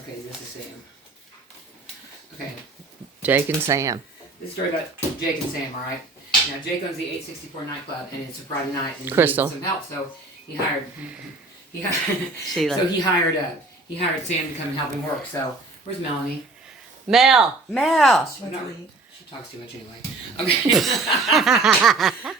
Okay, this is Sam. Okay, Jake and Sam. this story about Jake and Sam, alright? Now, Jake owns the 864 nightclub, and it's a Friday night, and Crystal. he needed some help, so he hired Sheila. so he hired Sam to come and help him work. So, where's Melanie? Mel. No, she talks too much anyway. Okay.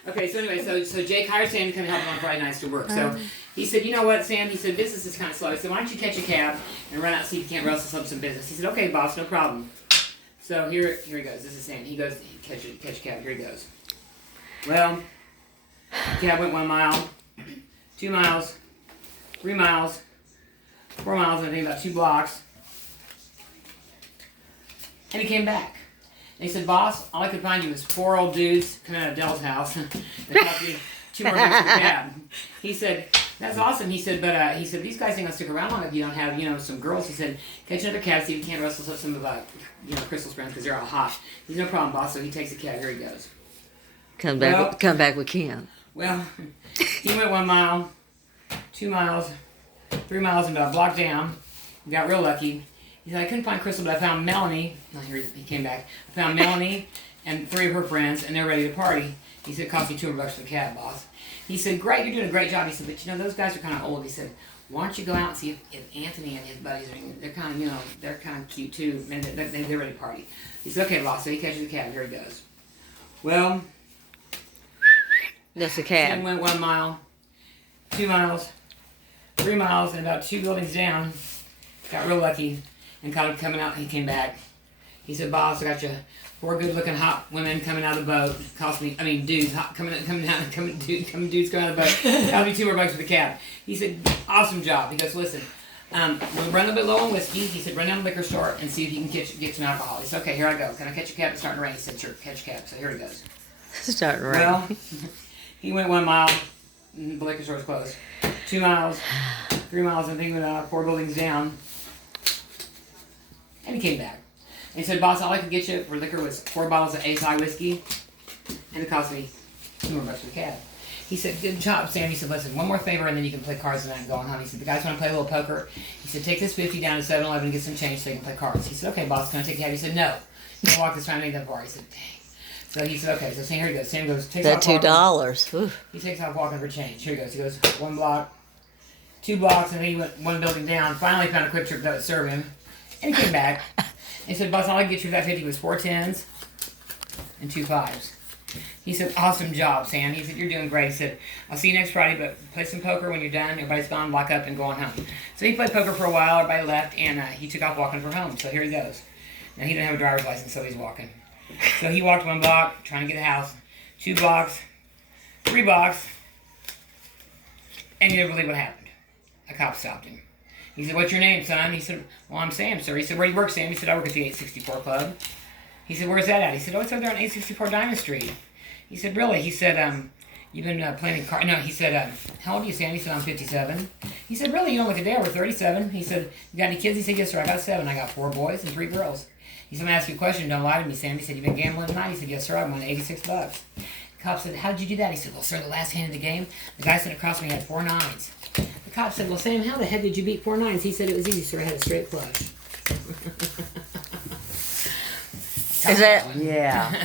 Okay, so anyway, so Jake hired Sam to come help him on Friday nights to work. So he said, you know what, Sam? He said, business is kind of slow. He said, why don't you catch a cab and run out and see if you can't rustle up some business? He said, okay, boss, no problem. So here he goes. This is Sam. He goes, catch a cab. Here he goes. Well, the cab went 1 mile, 2 miles, 3 miles, 4 miles, and I think about 2 blocks. And he came back. And he said, boss, all I could find you was 4 old dudes coming out of Dell's house. They cost me 2 more bucks per cab. He said, that's awesome. He said, but he said, these guys ain't gonna stick around long if you don't have, some girls. He said, catch another cab, see if you can't rustle up some of, Crystal's friends because they're all hot. He's no problem, boss. So he takes the cab. Here he goes. Come back with Kim. Well, he went 1 mile, 2 miles, 3 miles, and about a block down. He got real lucky. He said, I couldn't find Crystal, but I found Melanie. Oh, here he came back. I found Melanie and 3 of her friends, and they're ready to party. He said, it cost me $200 for the cab, boss. He said, great, you're doing a great job. He said, but those guys are kind of old. He said, why don't you go out and see if Anthony and his buddies they're kind of, they're kind of cute too. And they're ready to party. He said, okay, boss. So he catches the cab. Here he goes. Well, That's a Sam cab. went 1 mile, 2 miles, 3 miles, and about 2 buildings down. Got real lucky and caught him coming out. He came back. He said, boss, I got you 4 good-looking hot women coming out of the boat. Dudes coming dudes coming out of the boat. Cost me 2 more bucks for the cab. He said, awesome job. He goes, listen, we'll run a little bit low on whiskey. He said, run down to the liquor store and see if you can get some alcohol. He said, okay, here I go. Can I catch a cab? It's starting to rain. He said, sure, catch a cab. So here he goes. Starting right. Well, he went 1 mile. The liquor store's closed. 2 miles, 3 miles, I think, 4 buildings down. And he came back. And he said, boss, all I could get you for liquor was 4 bottles of Ace High whiskey. And it cost me 2 more bucks for the cab. He said, good job, Sam. He said, listen, one more favor and then you can play cards tonight and go on home. He said, the guys want to play a little poker. He said, take this 50 down to 7-Eleven and get some change so they can play cards. He said, okay, boss, can I take the cab? He said, no. You can walk this time and that bar. He said, dang. So he said, okay, so Sam, here he goes. Sam goes, takes That off $2. walking. He takes off walking for change. Here he goes. He goes 1 block, 2 blocks, and then he went 1 building down. Finally found a quick trip that would serve him. And he came back. He said, boss, all I can get you for that 50 was 4 10s and 2 5s. He said, awesome job, Sam. He said, you're doing great. He said, I'll see you next Friday, but play some poker when you're done. Everybody's gone, lock up, and go on home. So he played poker for a while. Everybody left, and he took off walking for home. So here he goes. Now, he didn't have a driver's license, so he's walking. So he walked 1 block, trying to get a house, 2 blocks, 3 blocks, and you never believe what happened. A cop stopped him. He said, what's your name, son? He said, well, I'm Sam, sir. He said, where do you work, Sam? He said, I work at the 864 Club. He said, where's that at? He said, oh, it's over there on 864 Diamond Street. He said, really? He said, you've been playing cards. No, he said, how old are you, Sam? He said, I'm 57. He said, really? You don't look a day over 37. He said, you got any kids? He said, yes, sir. I got 7. I got 4 boys and 3 girls. He said, I'm going to ask you a question. Don't lie to me, Sam. He said, you been gambling tonight? He said, yes, sir. I won 86 bucks. The cop said, how did you do that? He said, well, sir, the last hand of the game, the guy sitting across from me had 4 9s. The cop said, well, Sam, how the heck did you beat 4 9s? He said, it was easy, sir. I had a straight flush. Is that? Yeah.